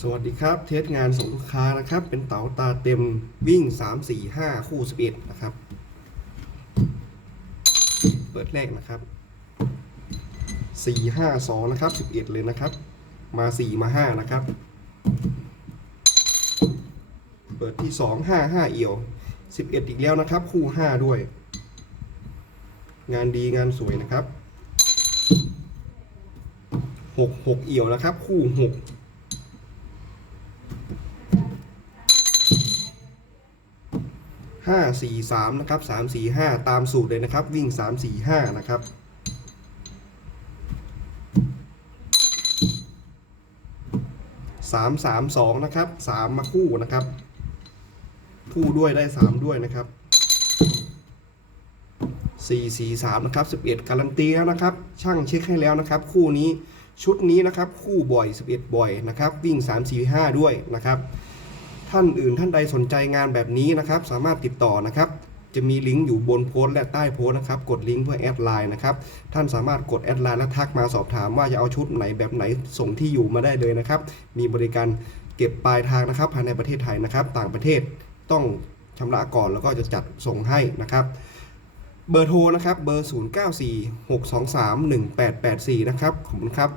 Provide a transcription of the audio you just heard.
สวัสดีครับ เทสงานส่งลูกค้านะครับ เป็นเต๋าตาเต็มวิ่ง 3 4 5 คู่ 11 นะครับ เปิดแรกนะครับ 4 5 2 นะครับ 11 เลยนะครับ มา 4 มา 5 นะครับ เปิดที่ 2 5 5 เอี่ยว 11 อีกแล้วนะครับ คู่ 5 ด้วย งานดีงานสวยนะครับ 6 6 เอี่ยวนะครับ คู่ 6 ห้าสี่สามนะครับสามสี่ห้าตามสูตรเลยนะครับ วิ่งสามสี่ห้านะครับสามสามสองนะครับสามมาคู่นะครับ คู่ด้วยได้สามด้วยนะครับสี่สี่สามนะครับสิบเอ็ดการันตีแล้วนะครับ ช่างเช็คให้แล้วนะครับ คู่นี้ชุดนี้นะครับ คู่บ่อยสิบเอ็ดบ่อยนะครับ วิ่งสามสี่ห้าด้วยนะครับ ท่านอื่นท่านใดสนใจงานแบบนี้นะครับ สามารถติดต่อนะครับ จะมีลิงก์อยู่บนโพสต์และใต้โพสต์นะครับ กดลิงก์เพื่อแอดไลน์นะครับ ท่านสามารถกดแอดไลน์และทักมาสอบถามว่าจะเอาชุดไหนแบบไหนส่งที่อยู่มาได้เลยนะครับ มีบริการเก็บปลายทางนะครับ ภายในประเทศไทยนะครับ ต่างประเทศต้องชำระก่อนแล้วก็จะจัดส่งให้นะครับเบอร์โทรนะครับ เบอร์ 0946231884 นะครับ ขอบคุณครับ